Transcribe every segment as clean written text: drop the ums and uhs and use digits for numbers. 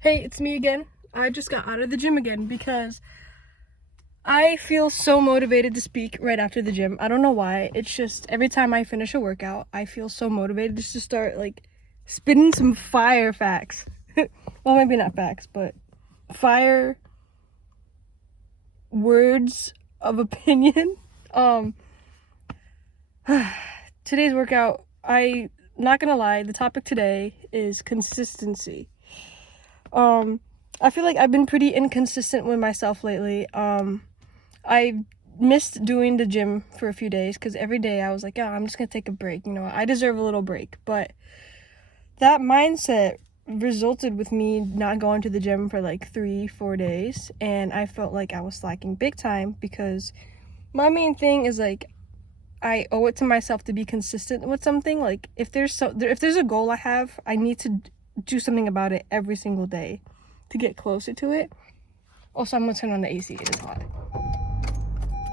Hey, it's me again. I just got out of the gym again because I feel so motivated to speak right after the gym. I don't know why. It's just every time I finish a workout, I feel so motivated just to start spitting some fire facts. Well, maybe not facts, but fire words of opinion. Um Today's workout, I not gonna lie, the topic today is consistency. I feel like I've been pretty inconsistent with myself lately. I missed doing the gym for a few days because every day I was like, yeah, I'm just gonna take a break. I deserve a little break. But that mindset resulted with me not going to the gym for 3-4 days, and I felt like I was slacking big time because my main thing is I owe it to myself to be consistent with something. If there's a goal I have, I need to do something about it every single day to get closer to it. Also, I'm gonna turn on the AC. It is hot.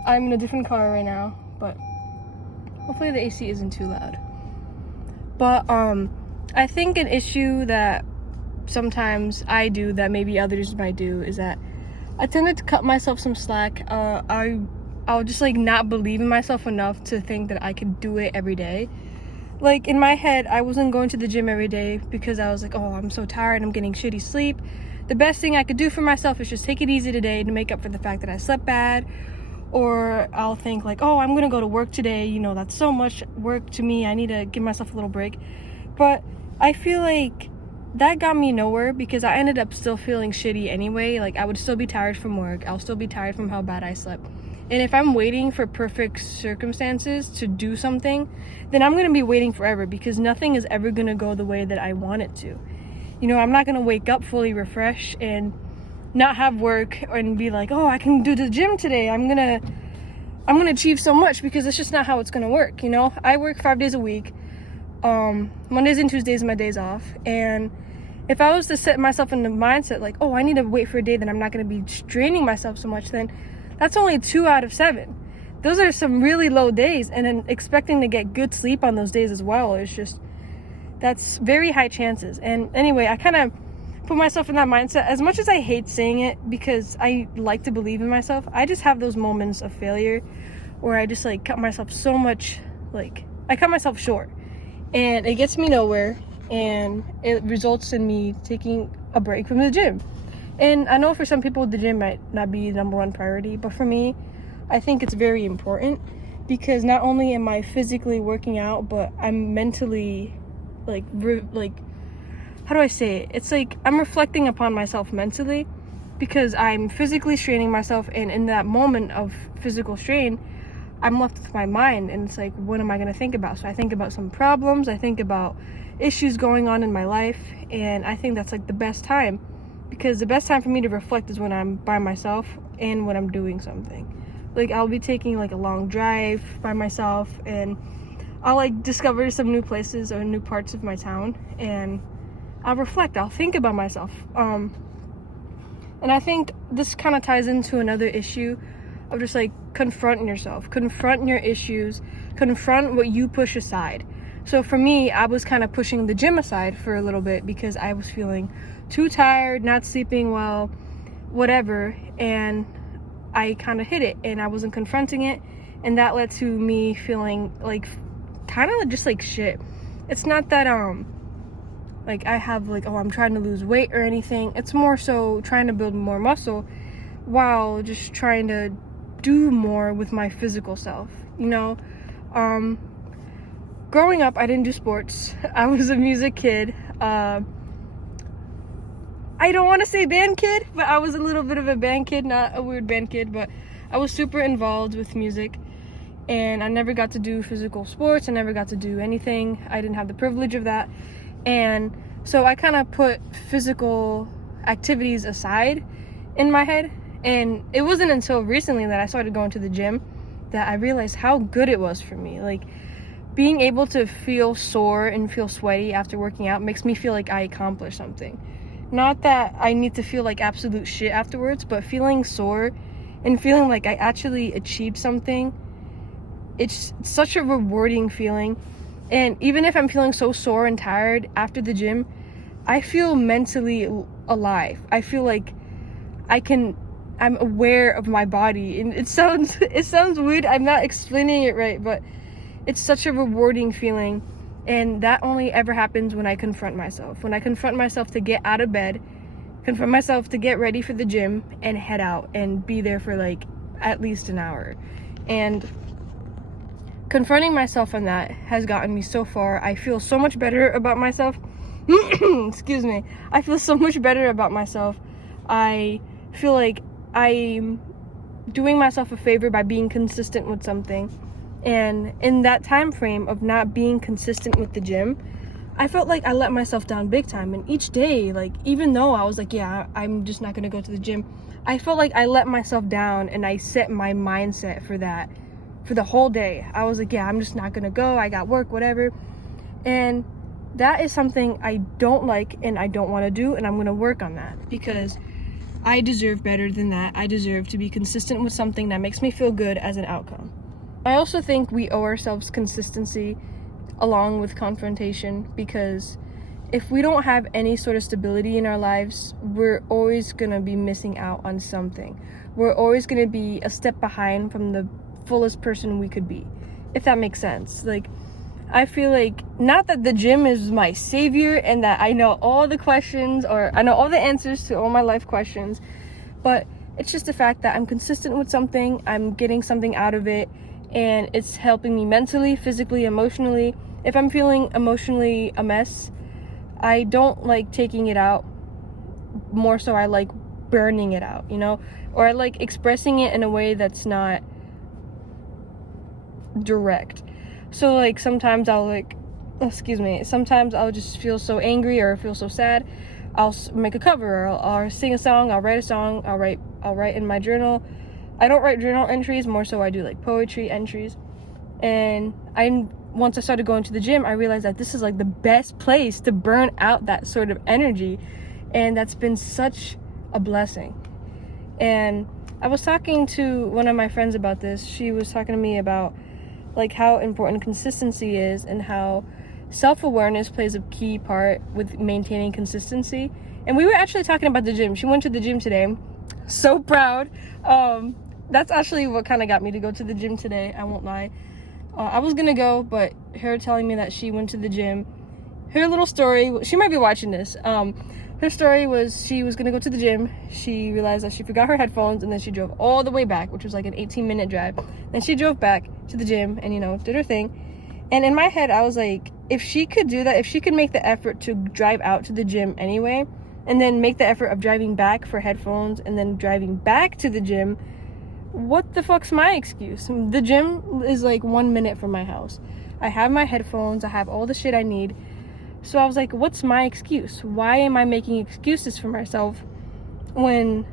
I'm in a different car right now, but hopefully the AC isn't too loud. But I think an issue that sometimes I do that maybe others might do is that I tend to cut myself some slack. I'll just not believe in myself enough to think that I could do it every day. In my head, I wasn't going to the gym every day because I was like, oh, I'm so tired, I'm getting shitty sleep. The best thing I could do for myself is just take it easy today to make up for the fact that I slept bad. Or I'll think oh, I'm gonna go to work today, that's so much work to me, I need to give myself a little break. But I feel like that got me nowhere because I ended up still feeling shitty anyway. I would still be tired from work, I'll still be tired from how bad I slept. And if I'm waiting for perfect circumstances to do something, then I'm going to be waiting forever because nothing is ever going to go the way that I want it to. I'm not going to wake up fully refreshed and not have work and be like, oh, I can do the gym today. I'm going to achieve so much, because it's just not how it's going to work. I work 5 days a week. Mondays and Tuesdays are my days off. And if I was to set myself in the mindset oh, I need to wait for a day that I'm not going to be straining myself so much, then that's only 2 out of 7. Those are some really low days, and then expecting to get good sleep on those days as well is just, that's very high chances. And anyway, I kind of put myself in that mindset. As much as I hate saying it because I like to believe in myself, I just have those moments of failure where I just cut myself so much, I cut myself short, and it gets me nowhere, and it results in me taking a break from the gym. And I know for some people the gym might not be the number one priority, but for me, I think it's very important because not only am I physically working out, but I'm mentally how do I say it? It's I'm reflecting upon myself mentally because I'm physically straining myself, and in that moment of physical strain, I'm left with my mind, and it's what am I going to think about? So I think about some problems, I think about issues going on in my life, and I think that's the best time. Because the best time for me to reflect is when I'm by myself and when I'm doing something. I'll be taking a long drive by myself, and I'll discover some new places or new parts of my town, and I'll reflect, I'll think about myself. And I think this kind of ties into another issue of just confronting yourself, confront your issues, confront what you push aside. So for me, I was kind of pushing the gym aside for a little bit because I was feeling too tired, not sleeping well, whatever, and I kind of hid it and I wasn't confronting it, and that led to me feeling kind of just shit. It's not that I have oh, I'm trying to lose weight or anything. It's more so trying to build more muscle while just trying to do more with my physical self. Growing up, I didn't do sports. I was a music kid. I don't want to say band kid, but I was a little bit of a band kid, not a weird band kid, but I was super involved with music, and I never got to do physical sports. I never got to do anything. I didn't have the privilege of that, and so I kind of put physical activities aside in my head, and it wasn't until recently that I started going to the gym that I realized how good it was for me. Being able to feel sore and feel sweaty after working out makes me feel like I accomplished something. Not that I need to feel absolute shit afterwards, but feeling sore and feeling like I actually achieved something, it's such a rewarding feeling. And even if I'm feeling so sore and tired after the gym, I feel mentally alive. I feel like I'm aware of my body, and it sounds weird. I'm not explaining it right, but it's such a rewarding feeling. And that only ever happens when I confront myself. When I confront myself to get out of bed, confront myself to get ready for the gym and head out and be there for like at least an hour. And confronting myself on that has gotten me so far. I feel so much better about myself. Excuse me. I feel so much better about myself. I feel like I'm doing myself a favor by being consistent with something. And in that time frame of not being consistent with the gym, I felt like I let myself down big time. And each day, like, even though I was like, yeah, I'm just not gonna go to the gym, I felt like I let myself down, and I set my mindset for that for the whole day. I was like, yeah, I'm just not gonna go. I got work, whatever. And that is something I don't like and I don't want to do, and I'm gonna work on that, because I deserve better than that. I deserve to be consistent with something that makes me feel good as an outcome. I also think we owe ourselves consistency along with confrontation, because if we don't have any sort of stability in our lives, we're always gonna be missing out on something. We're always gonna be a step behind from the fullest person we could be, if that makes sense. Like, I feel like, not that the gym is my savior and that I know all the questions or I know all the answers to all my life questions, but it's just the fact that I'm consistent with something, I'm getting something out of it, and it's helping me mentally, physically, emotionally. If I'm feeling emotionally a mess, I don't like taking it out. More so, I like burning it out, you know? Or I like expressing it in a way that's not direct. So like sometimes sometimes I'll just feel so angry or feel so sad. I'll make a cover, or sing a song, I'll write a song, I'll write in my journal. I don't write journal entries, more so I do like poetry entries. And once I started going to the gym, I realized that this is like the best place to burn out that sort of energy, and that's been such a blessing. And I was talking to one of my friends about this. She was talking to me about like how important consistency is, and how self-awareness plays a key part with maintaining consistency. And we were actually talking about the gym. She went to the gym today. So proud. That's actually what kind of got me to go to the gym today, I won't lie. I was gonna go, but her telling me that she went to the gym, her little story, she might be watching this. Her story was, she was gonna go to the gym, she realized that she forgot her headphones, and then she drove all the way back, which was like an 18-minute drive. Then she drove back to the gym and, you know, did her thing. And in my head, I was like, if she could do that, if she could make the effort to drive out to the gym anyway, and then make the effort of driving back for headphones, and then driving back to the gym, what the fuck's my excuse? The gym is like 1 minute from my house. I have my headphones, I have all the shit I need. So I was like, what's my excuse? Why am I making excuses for myself when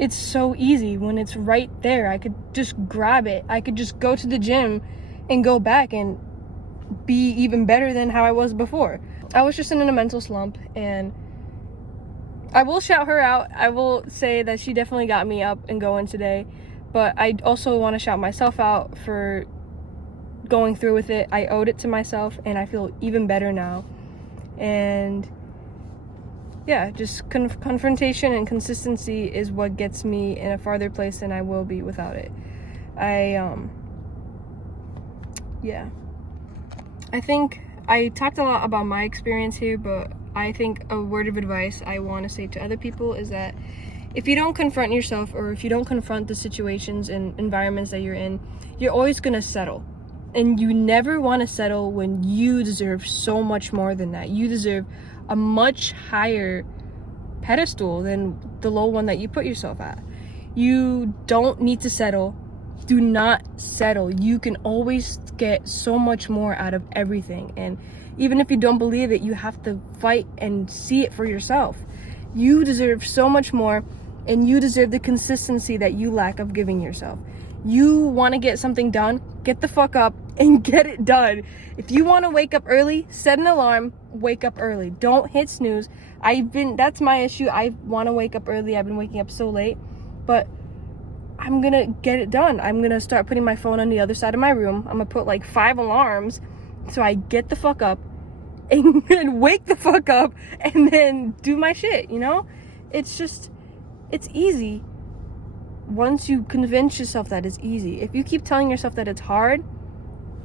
it's so easy, when it's right there? I could just grab it. I could just go to the gym and go back and be even better than how I was before. I was just in a mental slump, and I will shout her out. I will say that she definitely got me up and going today, but I also want to shout myself out for going through with it. I owed it to myself, and I feel even better now. And yeah, just confrontation and consistency is what gets me in a farther place than I will be without it. Yeah, I think I talked a lot about my experience here, but I think a word of advice I want to say to other people is that if you don't confront yourself, or if you don't confront the situations and environments that you're in, you're always gonna settle. And you never want to settle when you deserve so much more than that. You deserve a much higher pedestal than the low one that you put yourself at. You don't need to settle. Do not settle. You can always get so much more out of everything. And even if you don't believe it, you have to fight and see it for yourself. You deserve so much more, and you deserve the consistency that you lack of giving yourself. You want to get something done, get the fuck up and get it done. If you want to wake up early, set an alarm, wake up early. Don't hit snooze. That's my issue. I want to wake up early. I've been waking up so late, but I'm gonna get it done. I'm gonna start putting my phone on the other side of my room. I'm gonna put like 5 alarms so I get the fuck up, and wake the fuck up and then do my shit, you know? It's easy once you convince yourself that it's easy. If you keep telling yourself that it's hard,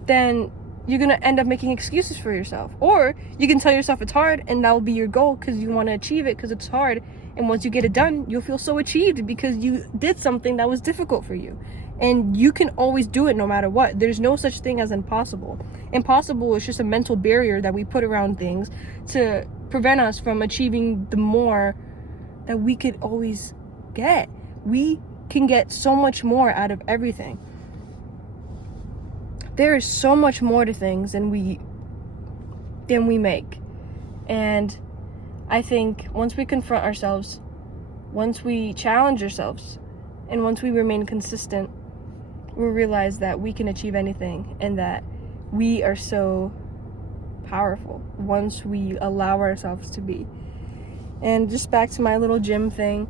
then you're gonna end up making excuses for yourself. Or you can tell yourself it's hard and that will be your goal because you want to achieve it because it's hard. And once you get it done, you'll feel so achieved because you did something that was difficult for you. And you can always do it no matter what. There's no such thing as impossible. Impossible is just a mental barrier that we put around things to prevent us from achieving the more that we could always get. We can get so much more out of everything. There is so much more to things than we make. And I think once we confront ourselves, once we challenge ourselves, and once we remain consistent, we'll realize that we can achieve anything and that we are so powerful once we allow ourselves to be. And just back to my little gym thing,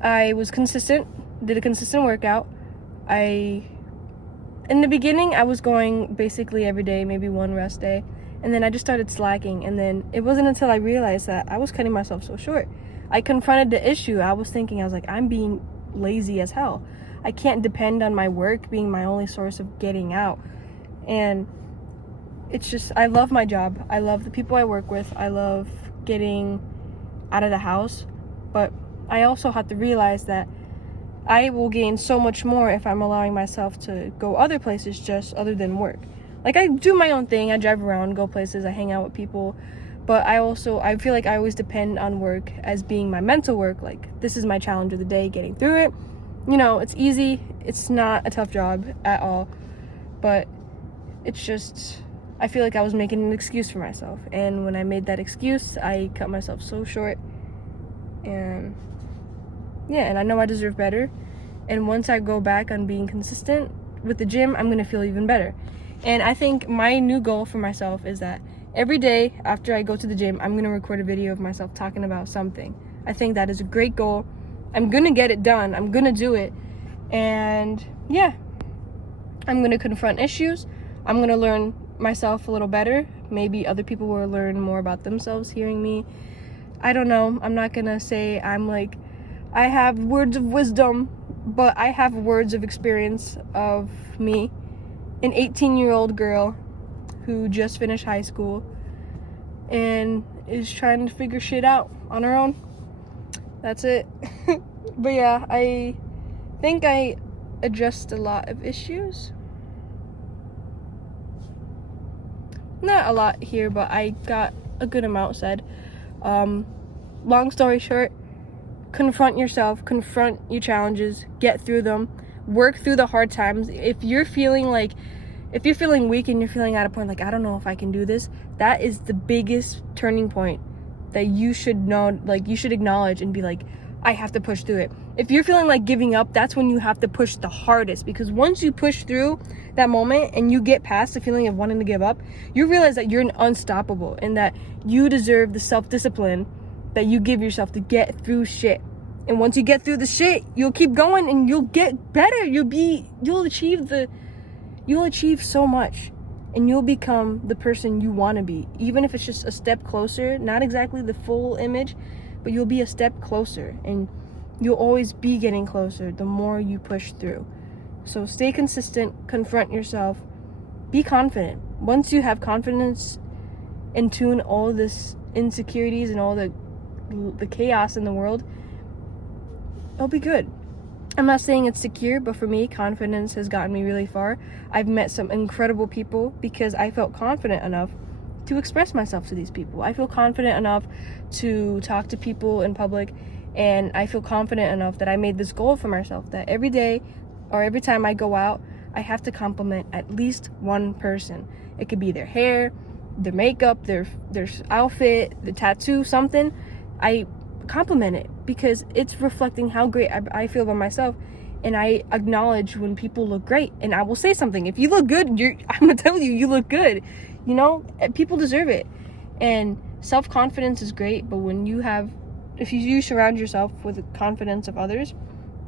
I was consistent, did a consistent workout. In the beginning, I was going basically every day, maybe one rest day. And then I just started slacking. And then it wasn't until I realized that I was cutting myself so short. I confronted the issue. I was like, I'm being lazy as hell. I can't depend on my work being my only source of getting out. And it's just, I love my job. I love the people I work with. I love getting out of the house. But I also have to realize that I will gain so much more if I'm allowing myself to go other places just other than work. Like, I do my own thing. I drive around, go places, I hang out with people. But I feel like I always depend on work as being my mental work. Like, this is my challenge of the day, getting through it. You know, it's easy. It's not a tough job at all. But it's just, I feel like I was making an excuse for myself. And when I made that excuse, I cut myself so short. And yeah, and I know I deserve better. And once I go back on being consistent with the gym, I'm going to feel even better. And I think my new goal for myself is that every day after I go to the gym, I'm going to record a video of myself talking about something. I think that is a great goal. I'm going to get it done. I'm going to do it. And yeah, I'm going to confront issues. I'm going to learn myself a little better. Maybe other people will learn more about themselves hearing me. I don't know. I'm not going to say I have words of wisdom, but I have words of experience of me, an 18-year-old girl who just finished high school and is trying to figure shit out on her own. That's it. But yeah, I think I addressed a lot of issues. Not a lot here, but I got a good amount said. Long story short, confront yourself, confront your challenges, get through them, work through the hard times. If you're feeling weak and you're feeling at a point like, I don't know if I can do this, that is the biggest turning point that you should know, like, you should acknowledge and be like, I have to push through it. If you're feeling like giving up, that's when you have to push the hardest, because once you push through that moment and you get past the feeling of wanting to give up, you realize that you're unstoppable and that you deserve the self-discipline that you give yourself to get through shit. And once you get through the shit, you'll keep going and you'll get better. You'll achieve so much, and you'll become the person you want to be, even if it's just a step closer, not exactly the full image, but you'll be a step closer, and you'll always be getting closer the more you push through. So stay consistent, confront yourself, be confident. Once you have confidence and tune all this insecurities and all the chaos in the world, it'll be good. I'm not saying it's secure, but for me, confidence has gotten me really far. I've met some incredible people because I felt confident enough to express myself to these people. I feel confident enough to talk to people in public, and I feel confident enough that I made this goal for myself that every day or every time I go out, I have to compliment at least one person. It could be their hair, their makeup, their outfit, the tattoo, something. I compliment it because it's reflecting how great I feel about myself, and I acknowledge when people look great, and I will say something. If you look good, I'm gonna tell you look good. You know, people deserve it. And self-confidence is great, but if you surround yourself with the confidence of others,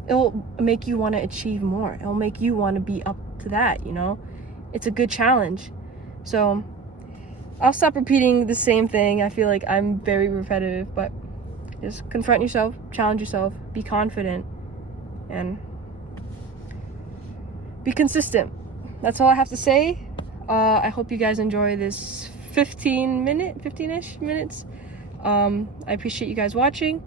it'll make you want to achieve more. It'll make you want to be up to that, you know? It's a good challenge. So I'll stop repeating the same thing. I feel like I'm very repetitive, but just confront yourself, challenge yourself, be confident, and be consistent. That's all I have to say. I hope you guys enjoy this 15-ish minutes. I appreciate you guys watching.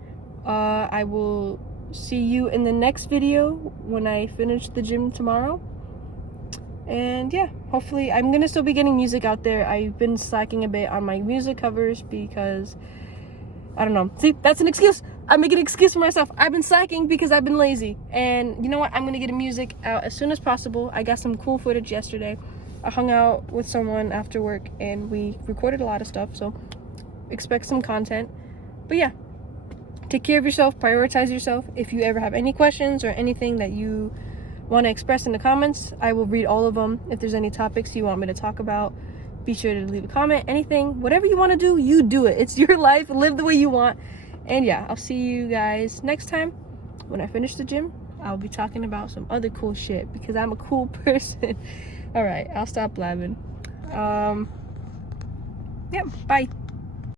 I will see you in the next video when I finish the gym tomorrow. And yeah, hopefully I'm gonna still be getting music out there. I've been slacking a bit on my music covers because I don't know. See, that's an excuse. I make an excuse for myself. I've been slacking because I've been lazy. And you know what? I'm gonna get a music out as soon as possible. I got some cool footage yesterday. I hung out with someone after work and we recorded a lot of stuff, so expect some content. But yeah, take care of yourself, prioritize yourself. If you ever have any questions or anything that you want to express in the comments, I will read all of them. If there's any topics you want me to talk about, be sure to leave a comment. Anything, whatever you want to do, you do it. It's your life. Live the way you want. And yeah, I'll see you guys next time. When I finish the gym, I'll be talking about some other cool shit because I'm a cool person. All right, I'll stop blabbing. Yeah, bye.